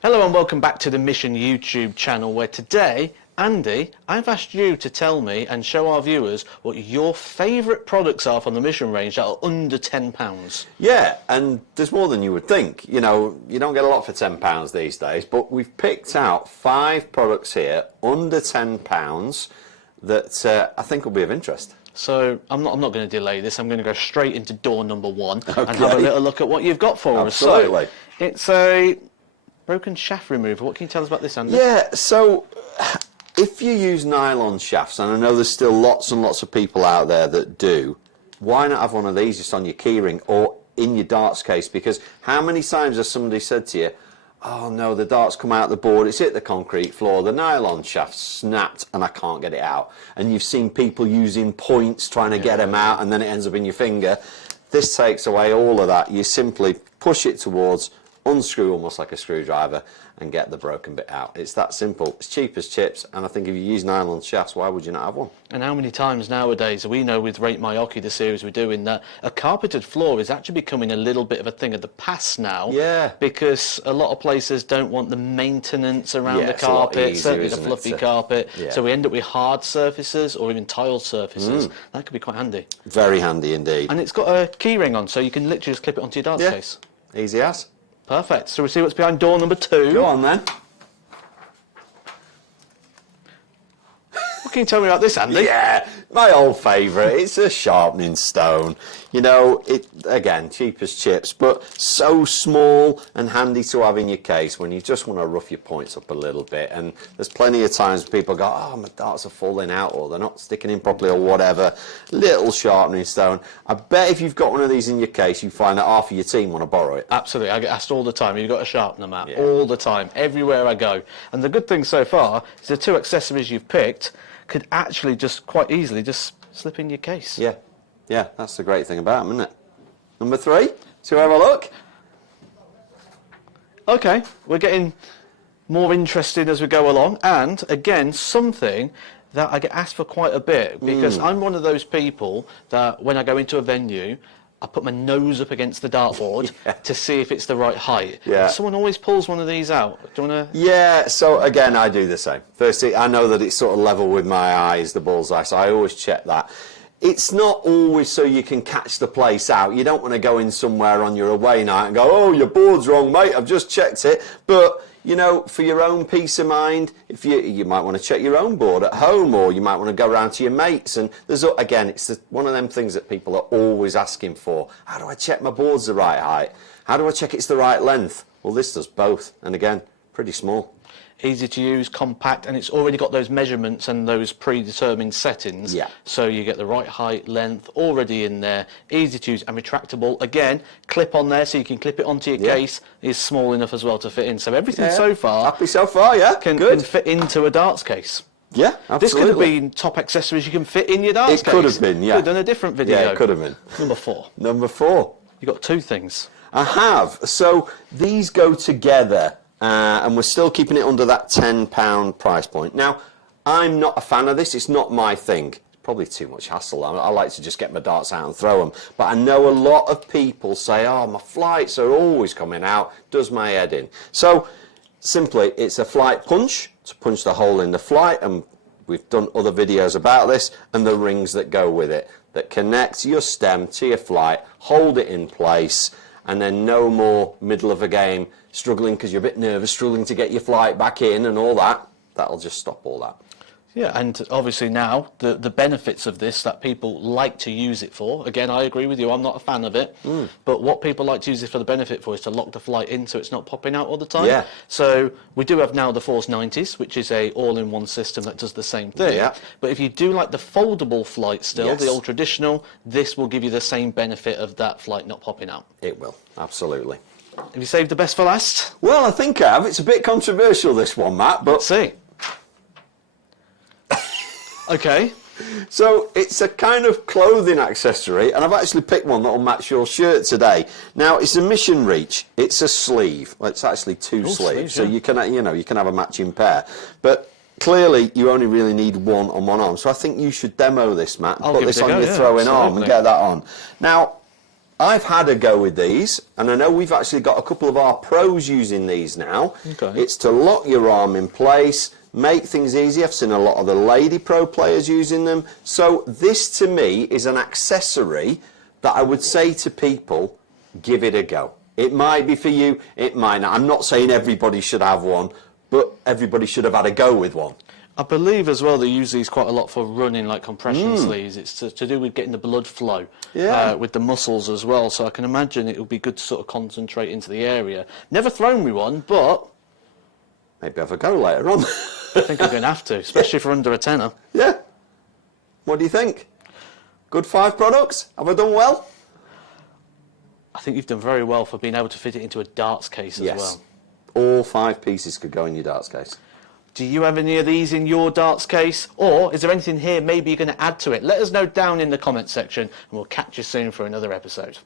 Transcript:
Hello and welcome back to the Mission YouTube channel, where today, Andy, I've asked you to tell me and show our viewers what your favourite products are from the Mission range that are under £10. Yeah, and there's more than you would think. You know, you don't get a lot for £10 these days, but we've picked out 5 products here under £10 that I think will be of interest. So I'm not going to delay this. I'm going to go straight into door number 1 and have a little look at what you've got for us. Absolutely. So it's a broken shaft remover. What can you tell us about this, Andy? Yeah, so if you use nylon shafts, and I know there's still lots and lots of people out there that do, why not have one of these just on your keyring or in your darts case? Because how many times has somebody said to you, oh no, the darts come out the board, it's hit the concrete floor, the nylon shaft snapped and I can't get it out. And you've seen people using points trying to get them out, and then it ends up in your finger. This takes away all of that. You simply push it towards, unscrew almost like a screwdriver, and get the broken bit out. It's that simple. It's cheap as chips, and I think if you use nylon shafts, why would you not have one? And how many times nowadays, we know with Rate My Hockey, the series we're doing, that a carpeted floor is actually becoming a little bit of a thing of the past now. Yeah. Because a lot of places don't want the maintenance around the carpet, certainly the fluffy carpet. Yeah. So we end up with hard surfaces or even tiled surfaces. That could be quite handy. Very handy indeed. And it's got a key ring on, so you can literally just clip it onto your darts case. Easy as. Perfect. So we'll see what's behind door number 2. Go on then. What can you tell me about this, Andy? Yeah, my old favourite. It's a sharpening stone. You know, it again, cheap as chips, but so small and handy to have in your case when you just want to rough your points up a little bit. And there's plenty of times people go, oh, my darts are falling out, or they're not sticking in properly, or whatever. Little sharpening stone. I bet if you've got one of these in your case, you find that half of your team want to borrow it. Absolutely. I get asked all the time, you've got a sharpener, Matt? Yeah. All the time, everywhere I go. And the good thing so far is the 2 accessories you've picked could actually just quite easily just slip in your case. Yeah, yeah, that's the great thing about them, isn't it? Number 3, so have a look. Okay, we're getting more interesting as we go along, and again, something that I get asked for quite a bit, because I'm one of those people that when I go into a venue, I put my nose up against the dartboard to see if it's the right height. Yeah. Someone always pulls one of these out. Do you want to... Yeah, so again, I do the same. Firstly, I know that it's sort of level with my eyes, the bullseye, so I always check that. It's not always so you can catch the place out. You don't want to go in somewhere on your away night and go, oh, your board's wrong, mate, I've just checked it. But, you know, for your own peace of mind, if you might want to check your own board at home, or you might want to go around to your mates. And there's, again, it's one of them things that people are always asking for. How do I check my board's the right height? How do I check it's the right length? Well, this does both. And again, pretty small. Easy to use, compact, and it's already got those measurements and those predetermined settings. Yeah. So you get the right height, length already in there. Easy to use and retractable. Again, clip on there so you can clip it onto your case. Is small enough as well to fit in. So everything so far... Happy so far, yeah. Can fit into a darts case. Yeah, absolutely. This could have been top accessories you can fit in your darts case. It could have been, yeah. Could have done a different video. Yeah, it could have been. Number 4. Number 4. You've got 2 things. I have. So these go together. And we're still keeping it under that £10 price point. Now, I'm not a fan of this. It's not my thing. It's probably too much hassle. I like to just get my darts out and throw them. But I know a lot of people say, oh, my flights are always coming out. Does my head in. So, simply, it's a flight punch to punch the hole in the flight. And we've done other videos about this. And the rings that go with it. That connect your stem to your flight. Hold it in place. And then no more middle of a game struggling because you're a bit nervous, struggling to get your flight back in and all that. That'll just stop all that. Yeah, and obviously now the benefits of this that people like to use it for, again, I agree with you, I'm not a fan of it, but what people like to use it for the benefit for is to lock the flight in so it's not popping out all the time. Yeah. So we do have now the Force 90s, which is a all-in-one system that does the same thing. Yeah. But if you do like the foldable flight still, the old traditional, this will give you the same benefit of that flight not popping out. It will, absolutely. Have you saved the best for last? Well, I think I have. It's a bit controversial, this one, Matt, but... Let's see. Okay. So it's a kind of clothing accessory, and I've actually picked one that will match your shirt today. Now, it's a Mission Reach. It's a sleeve. Well, it's actually 2 sleeves, so you can, you can have a matching pair. But clearly, you only really need one on one arm. So I think you should demo this, Matt, and put this on your throwing arm and get that on. Now, I've had a go with these, and I know we've actually got a couple of our pros using these now. Okay. It's to lock your arm in place, make things easy. I've seen a lot of the lady pro players using them. So this, to me, is an accessory that I would say to people, give it a go. It might be for you, it might not. I'm not saying everybody should have one, but everybody should have had a go with one. I believe as well they use these quite a lot for running, like compression sleeves. It's to do with getting the blood flow with the muscles as well. So I can imagine it would be good to sort of concentrate into the area. Never thrown me one, but Maybe have a go later on. I think I'm going to have to, especially for under a tenner. Yeah. What do you think? Good 5 products? Have I done well? I think you've done very well for being able to fit it into a darts case as well. All 5 pieces could go in your darts case. Do you have any of these in your darts case? Or is there anything here maybe you're going to add to it? Let us know down in the comments section and we'll catch you soon for another episode.